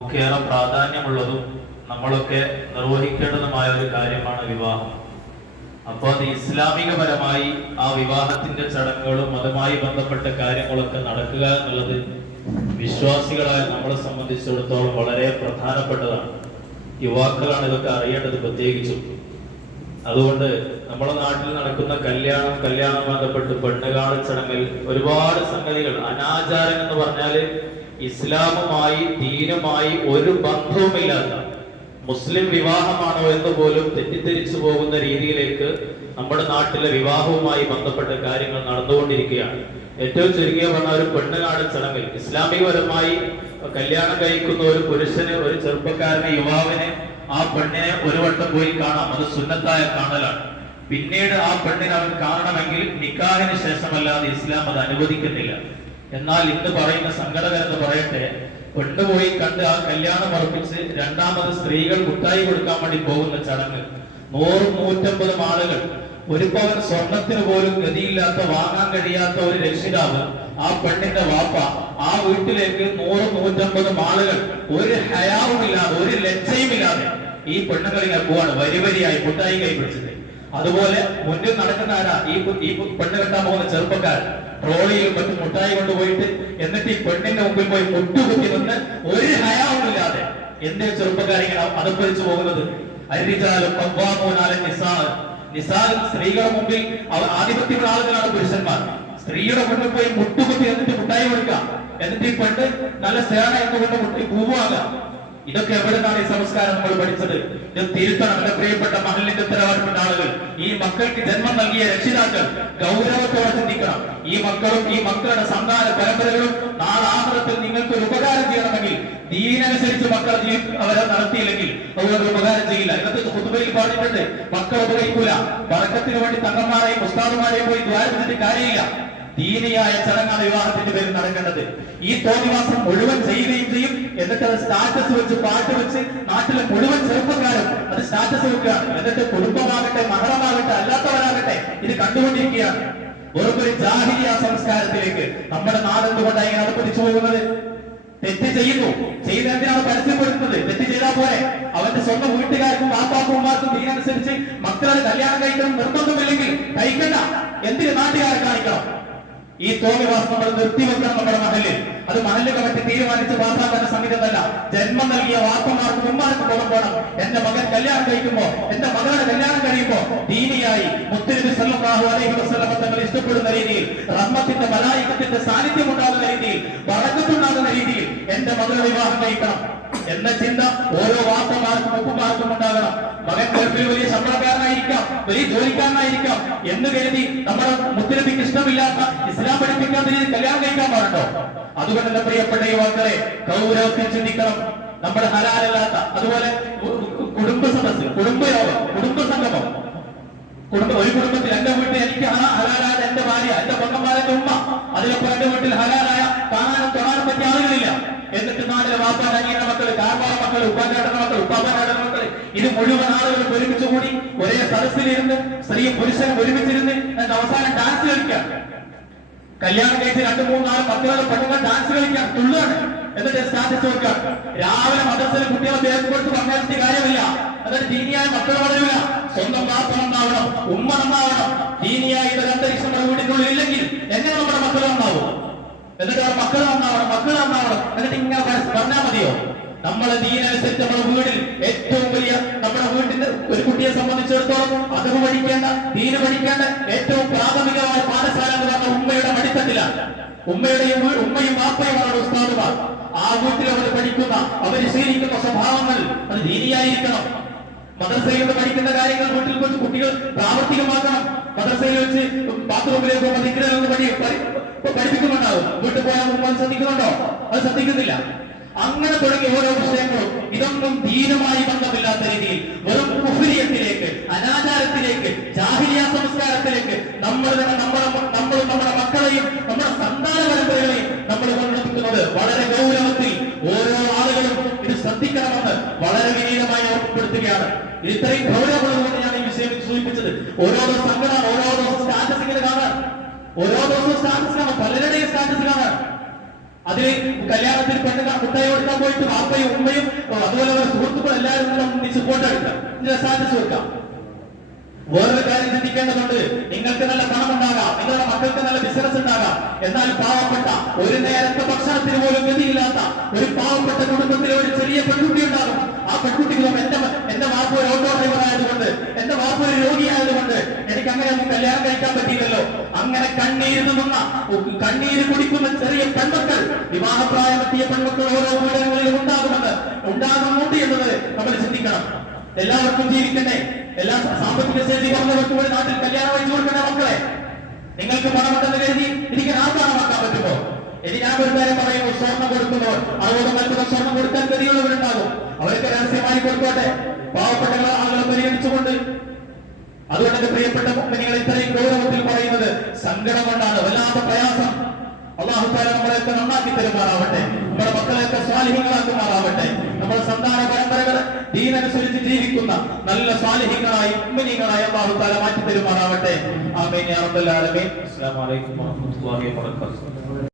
നമുക്കേറെ പ്രാധാന്യമുള്ളതും നമ്മളൊക്കെ നിർവഹിക്കേണ്ടതുമായ ഒരു കാര്യമാണ് വിവാഹം. അപ്പോൾ അത് ഇസ്ലാമികപരമായി ആ വിവാഹത്തിന്റെ ചടങ്ങുകളും അതുമായി ബന്ധപ്പെട്ട കാര്യങ്ങളൊക്കെ നടക്കുക എന്നുള്ളത് വിശ്വാസികളായ നമ്മളെ സംബന്ധിച്ചിടത്തോളം വളരെ പ്രധാനപ്പെട്ടതാണ്. യുവാക്കളാണ് ഇതൊക്കെ അറിയേണ്ടത് പ്രത്യേകിച്ചും. അതുകൊണ്ട് നമ്മുടെ നാട്ടിൽ നടക്കുന്ന കല്യാണം ബന്ധപ്പെട്ട് പെണ്ണുകാണൽ ചടങ്ങിൽ ഒരുപാട് സംഗതികൾ, അനാചാരം എന്ന് പറഞ്ഞാല് ഇസ്ലാമുമായി ദീനുമായി ഒരു ബന്ധവുമില്ലാത്ത മുസ്ലിം വിവാഹമാണോ എന്ന് പോലും തെറ്റിദ്ധരിച്ചു പോകുന്ന രീതിയിലേക്ക് നമ്മുടെ നാട്ടിലെ വിവാഹവുമായി ബന്ധപ്പെട്ട കാര്യങ്ങൾ നടന്നുകൊണ്ടിരിക്കുകയാണ്. ഏറ്റവും ചുരുങ്ങിയ പറഞ്ഞ ഒരു പെണ്ണുകാണൽ ചടങ്ങിൽ ഇസ്ലാമികപരമായി കല്യാണം കഴിക്കുന്ന ഒരു പുരുഷന്, ഒരു ചെറുപ്പക്കാരന്, യുവാവിന് ആ പെണ്ണിനെ ഒരു വട്ടം പോയി കാണാം. അത് സുന്നത്തായ കാണലാണ്. പിന്നീട് ആ പെണ്ണിനെ അവൻ കാണണമെങ്കിൽ നിക്കാഹിന് ശേഷമല്ലാതെ ഇസ്ലാം അത് അനുവദിക്കുന്നില്ല. എന്നാൽ ഇന്ന് പറയുന്ന സങ്കടകരെന്ന് പറയട്ടെ, പെണ്ണുപോയി കണ്ട് ആ കല്യാണം ഉറപ്പിച്ച് രണ്ടാമത് സ്ത്രീകൾ മുട്ടായി കൊടുക്കാൻ വേണ്ടി പോകുന്ന ചടങ്ങ് 100-150 ആളുകൾ, ഒരു പവൻ സ്വർണത്തിന് പോലും ഗതിയില്ലാത്ത, വാങ്ങാൻ കഴിയാത്ത ഒരു രക്ഷിതാവ്, ആ പെണ്ണിന്റെ വാപ്പ ആ വീട്ടിലേക്ക് 100-150 ആളുകൾ ഒരു ഹയാവുമില്ലാതെ, ഒരു ലജ്ജയുമില്ലാതെ ഈ പെണ്ണുകളിങ്ങനെ പോവാണ് വരിവരിയായി മുട്ടായി കൈ പിടിച്ചിട്ട്. അതുപോലെ മുന്നിൽ നടക്കുന്ന ആരാ? ഈ പെണ്ണ് കെട്ടാൻ പോകുന്ന ചെറുപ്പക്കാർ ട്രോളിയിൽ മറ്റും മുട്ടായി കൊണ്ടുപോയിട്ട് എന്നിട്ട് ഈ പെണ്ണിന്റെ മുമ്പിൽ പോയി മുട്ടുകുത്തി നിന്ന് ഒരു ഹയാവുമില്ലാതെ എന്തേ ചെറുപ്പക്കാരിങ്ങനെ അതപ്പഴിച്ചു പോകുന്നത്? സ്ത്രീകളുടെ മുമ്പിൽ അവർ ആധിപത്യമുള്ള ആളുകളാണ് പുരുഷന്മാർ. സ്ത്രീയുടെ മുന്നിൽ പോയി മുട്ടുകുത്തി എന്നിട്ട് മുട്ടായി കൊടുക്കുക, എന്നിട്ട് ഈ പെണ്ണ് നല്ല സേന എന്നുകൊണ്ട് മുട്ടി പൂവാകാം. ഇതൊക്കെ എവിടെ നിന്നാണ് ഈ സംസ്കാരം നമ്മൾ പഠിച്ചത്? ഇത് തിരുത്തണം. എന്റെ പ്രിയപ്പെട്ട മഹലിന്റെ ഉത്തരവാദിത്തപ്പെട്ട ആളുകൾ, ഈ മക്കൾക്ക് ജന്മം നൽകിയ രക്ഷിതാക്കൾ ഗൗരവത്തോടെ ചിന്തിക്കണം. ഈ മക്കളും ഈ മക്കളുടെ സന്താന പരമ്പരകളും നാളെ ആഖിറത്തിൽ നിങ്ങൾക്ക് ഒരു ഉപകാരം ചെയ്യണമെങ്കിൽ ദീനനുസരിച്ച് മക്കളെ അവരെ നടത്തിയില്ലെങ്കിൽ അതുകൊണ്ട് ഉപകാരം ചെയ്യില്ല. ഇന്നത്തെ ഖുതുബയിൽ പറഞ്ഞിട്ടുണ്ട്, മക്കൾ ഉപകരിക്കൂല. ബറക്കത്തിന് വേണ്ടി തങ്ങന്മാരെയും ഉസ്താദുമാരെയും പോയി ദ്വാരത്തിട്ട് കാര്യമില്ല. ദീനിയായ ചടങ്ങാണ് വിവാഹത്തിന്റെ പേരിൽ നടക്കേണ്ടത്. ഈ തോന്നിവാസം മുഴുവൻ ചെയ്യുകയും ചെയ്യും. എന്നിട്ട് അത് സ്റ്റാറ്റസ് വെച്ച്, പാട്ട് വെച്ച് നാട്ടിലെ മുഴുവൻ ചെറുപ്പക്കാരും അത് സ്റ്റാറ്റസ് വെക്കുകയാണ്. എന്നിട്ട് കുടുംബമാകട്ടെ, മഹറമാകട്ടെ, അല്ലാത്തവരാകട്ടെ ഇത് കണ്ടുകൊണ്ടിരിക്കുകയാണ്. വെറുമൊരു ജാഹിലിയ സംസ്കാരത്തിലേക്ക് നമ്മുടെ നാടെന്തുകൊണ്ടാണ് ഇങ്ങനെ നടപ്പിച്ചു പോകുന്നത്? തെറ്റ് ചെയ്യുന്നു, ചെയ്തെന്തിനാണ് പരസ്യപ്പെടുത്തുന്നത്? തെറ്റ് ചെയ്താൽ പോലെ അവന്റെ സ്വന്തം വീട്ടുകാർക്കും വാപ്പാക്കുമാർക്കും ദീനനുസരിച്ച് മക്കളെ കല്യാണം കഴിക്കണം നിർബന്ധമില്ലെങ്കിൽ കഴിക്കണ്ട. എന്തിന് നാട്ടുകാരെ കാണിക്കണം? ഈ തോന്നിവാസം നമ്മൾ നിർത്തിവെക്കണം നമ്മുടെ മഹലിൽ. അത് മഹല്ല് കമ്മിറ്റി തീരുമാനിച്ച് പാസാക്കുന്ന സംഗീതമല്ല. ജന്മം നൽകിയ വാപ്പമാർക്കും ഉമ്മാർക്കും ബോധം വേണം. എന്റെ മകൻ കല്യാണം കഴിക്കുമ്പോ, എന്റെ മകളുടെ കല്യാണം കഴിയുമ്പോ ദീനിയായി മുത്തുനബി സല്ലല്ലാഹു അലൈഹി വസല്ലം തങ്ങൾ ഇഷ്ടപ്പെടുന്ന രീതിയിൽ, റഹ്മത്തിന്റെ മലായികത്തിന്റെ സാന്നിധ്യം ഉണ്ടാകുന്ന രീതിയിൽ, ബറക്കത്തുണ്ടാകുന്ന രീതിയിൽ എന്റെ മകളുടെ വിവാഹം കഴിക്കണം എന്ന ചിന്ത ഓരോ വാപ്പമാർക്കും ഉപ്പമാർക്കും ഉണ്ടാകണം. മകൻ ഗൾഫിൽ വലിയ ശമ്പളക്കാരനായിരിക്കാം, വലിയ ജോലിക്കാരനായിരിക്കാം എന്ന് കരുതി നമ്മുടെ മുത്തുനബിക്ക് ഇഷ്ടമില്ലാത്ത, ഇസ്ലാം പഠിപ്പിക്കാത്ത രീതിയിൽ കല്യാണം കഴിക്കാൻ പാടുണ്ടോ? അതുകൊണ്ട് എന്റെ പ്രിയപ്പെട്ട യുവാക്കളെ ഗൗരവത്തിൽ ചിന്തിക്കണം. നമ്മുടെ ഹലാലല്ലാത്ത, അതുപോലെ കുടുംബ സദസ്സ്, കുടുംബയോഗം, കുടുംബ സംഗമം, ഒരു കുടുംബത്തിൽ എന്റെ വീട്ടിൽ എനിക്ക് ഹലാലായ എന്റെ ഭാര്യ, എന്റെ പെങ്ങന്മാരെന്റെ ഉമ്മ, അതിലൊപ്പം എന്റെ വീട്ടിൽ ഹലാലായ കാണാനും തൊടാനും പറ്റിയ ആളുകളില്ല. എന്നിട്ട് നാട്ടിലെ വാപ്പാൻ അനിയന്റെ മക്കള്, കാർവാള മക്കള്, ഉപ്പാന്റെ മക്കള്, ഉപ്പാപ്പാന്റെ മക്കള്, ഇത് മുഴുവൻ ആളുകൾ ഒരുമിച്ച് കൂടി ഒരേ സദസ്സിലിരുന്ന് സ്ത്രീയും പുരുഷനും ഒരുമിച്ചിരുന്ന് എന്നിട്ട് അവസാനം ഡാൻസ് കളിക്കാം. കല്യാണം കഴിച്ച് 2-3-4 മക്കളുടെ പെണ്ണുങ്ങൾ ഡാൻസ് കളിക്കാൻ തുള്ളുകയാണ്. എന്നിട്ട് സ്റ്റാറ്റസ് വെക്കാം. രാവിലെ മദ്രസയിൽ കുട്ടികളെ പേര് കൊടുത്ത് പറഞ്ഞിട്ട് കാര്യമില്ല. എന്നിട്ട് ദീനിയായ മക്കൾ വളരില്ല. സ്വന്തം വാപ്പ നന്നാവണം, ഉമ്മ നന്നാവണം. ദീനിയായ ഇതൊരു അന്തരീക്ഷം നമ്മുടെ വീട്ടിനുള്ളിൽ ഇല്ലെങ്കിൽ എങ്ങനെ നമ്മുടെ മക്കൾ നന്നാവും? എന്നിട്ട് അവർ മക്കൾ നന്നാവണം എന്നിട്ട് ഇങ്ങനെ പറഞ്ഞാൽ മതിയോ? നമ്മളെ ദീനനുസരിച്ച് നമ്മുടെ വീട്ടിൽ ഏറ്റവും വലിയ, നമ്മുടെ വീട്ടിന്റെ ഒരു കുട്ടിയെ സംബന്ധിച്ചിടത്തോളം അറിവ് പഠിക്കേണ്ട, ദീന് പഠിക്കേണ്ട ഏറ്റവും പ്രാഥമികമായ പാഠശാല എന്ന് പറഞ്ഞ ഉമ്മയുടെ മടിത്തട്ടിലാണ്. ഉമ്മയും വാപ്പയുമാണ് ഉസ്താദുമാർ. ആ വീട്ടിൽ അവർ പഠിക്കുന്ന, അവർ ശീലിക്കുന്ന സ്വഭാവങ്ങൾ അത് ദീനിയായിരിക്കണം. മദ്രസയിൽ നിന്ന് പഠിക്കുന്ന കാര്യങ്ങൾ വീട്ടിൽ വെച്ച് കുട്ടികൾ പ്രാവർത്തികമാക്കണം. മദ്രസയിൽ വെച്ച് ബാത്റൂമിലേക്ക് പഠിപ്പിക്കുന്നുണ്ടാവും. വീട്ടിൽ പോയാൽ മുമ്പ് ശ്രദ്ധിക്കുന്നുണ്ടോ? അത് ശ്രദ്ധിക്കുന്നില്ല. അങ്ങനെ തുടങ്ങിയ ഓരോ വിഷയങ്ങളും ഇതൊന്നും ദീനുമായി ബന്ധമില്ലാത്ത രീതിയിൽ വെറും കുഫ്രിയത്തിലേക്ക്, അനാചാരത്തിലേക്ക്, ജാഹിലിയ സംസ്കാരത്തിലേക്ക് നമ്മളും നമ്മുടെ മക്കളെയും നമ്മുടെ സന്താന പരമ്പരകളെയും നമ്മൾ കൊണ്ടെത്തിക്കുന്നത് വളരെ ഗൗരവത്തിൽ ഓരോ ആളുകളും ഇത് ശ്രദ്ധിക്കണമെന്ന് വളരെ വിനീതമായി ഓർമ്മപ്പെടുത്തുകയാണ്. ഇത് ഇത്രയും ഗൗരവമുള്ളതുകൊണ്ട് ഞാൻ ഈ വിഷയം സൂചിപ്പിച്ചത്. ഓരോ ദിവസം സംഘടന, ഓരോ ദിവസം സ്റ്റാറ്റസ് ഇങ്ങനെ കാണാൻ, ഓരോ ദിവസവും സ്റ്റാറ്റസ് കാണാൻ, പലരുടെയും സ്റ്റാറ്റസ് കാണാൻ. അതിൽ കല്യാണത്തിൽ പെണ്ണ് മുട്ടായി കൊടുക്കാൻ പോയിട്ട് വാപ്പയും ഉമ്മയും സാധിച്ചു വെക്കാം. വേറൊരു കാര്യം ചിന്തിക്കേണ്ടതുണ്ട്. നിങ്ങൾക്ക് നല്ല പണം ഉണ്ടാകാം, നിങ്ങളുടെ മക്കൾക്ക് നല്ല ബിസിനസ് ഉണ്ടാകാം. എന്നാൽ പാവപ്പെട്ട ഒരു നേരത്തെ ഭക്ഷണത്തിന് പോലും ഗതിയില്ലാത്ത ഒരു പാവപ്പെട്ട കുടുംബത്തിലെ ഒരു ചെറിയ പെൺകുട്ടി ഉണ്ടാകും. ആ പെൺകുട്ടിക്ക് എന്റെ വാപ്പ ഒരു ഓട്ടോ ഡ്രൈവർ ആയതുകൊണ്ട്, എന്റെ വാപ്പ ഒരു രോഗിയായതുകൊണ്ട് എനിക്ക് അങ്ങനെ ഒന്നും കല്യാണം കഴിക്കാൻ പറ്റിയില്ലല്ലോ. അങ്ങനെ കണ്ണീര് കുടിക്കുന്ന ചെറിയ പെൺമക്കൾ, വിവാഹപ്രായമെത്തിയ പെൺമക്കൾ ഓരോ വീടുകളിലും ഉണ്ടാകുന്നുണ്ട് എന്നത് നമ്മൾ ചിന്തിക്കണം. എല്ലാവർക്കും ജീവിക്കണ്ടേ? എല്ലാ സാമ്പത്തിക ശേഷി കുറഞ്ഞവർക്ക് കൂടി നാട്ടിൽ കല്യാണം വെച്ചു കൊടുക്കണേ മക്കളെ. നിങ്ങൾക്ക് പണമുണ്ടെന്ന് കരുതി എനിക്ക് ആർക്കാണമാക്കാൻ പറ്റുമോ? ഇനി ഞാൻ ഒരു കാര്യം പറയുമ്പോൾ, സ്വർണം കൊടുക്കുമ്പോൾ 60-40 സ്വർണം കൊടുക്കാൻ ഗതിയുള്ളവരുണ്ടാകും. അവർക്ക് രഹസ്യമായി കൊടുത്തോട്ടെ, പാവപ്പെട്ട ആളുകളെ പരിഗണിച്ചുകൊണ്ട്. അതുകൊണ്ട് പ്രിയപ്പെട്ട നിങ്ങൾ ഇത്രയും ഗൗരവത്തിൽ പറയുന്നത് സങ്കടം കൊണ്ടാണ്, വല്ലാത്ത പ്രയാസം. അല്ലാഹു തആല നമ്മളെയൊക്കെ നന്നാക്കി തരുമാറാവട്ടെ, നമ്മുടെ മക്കളെയൊക്കെ സ്വാലിഹീങ്ങളാക്കുമാറാവട്ടെ, നമ്മുടെ സന്താന പരമ്പരകൾ ദീനനുസരിച്ച് ജീവിക്കുന്ന നല്ല സ്വാലിഹീങ്ങളായി മുഅ്മിനീങ്ങളായി അല്ലാഹു തആല മാറ്റി തരുമാറാവട്ടെ. ആമീൻ യാ റബ്ബൽ ആലമീൻ. അസ്സലാമു അലൈക്കും വറഹ്മത്തുള്ളാഹി വബറകാതുഹു.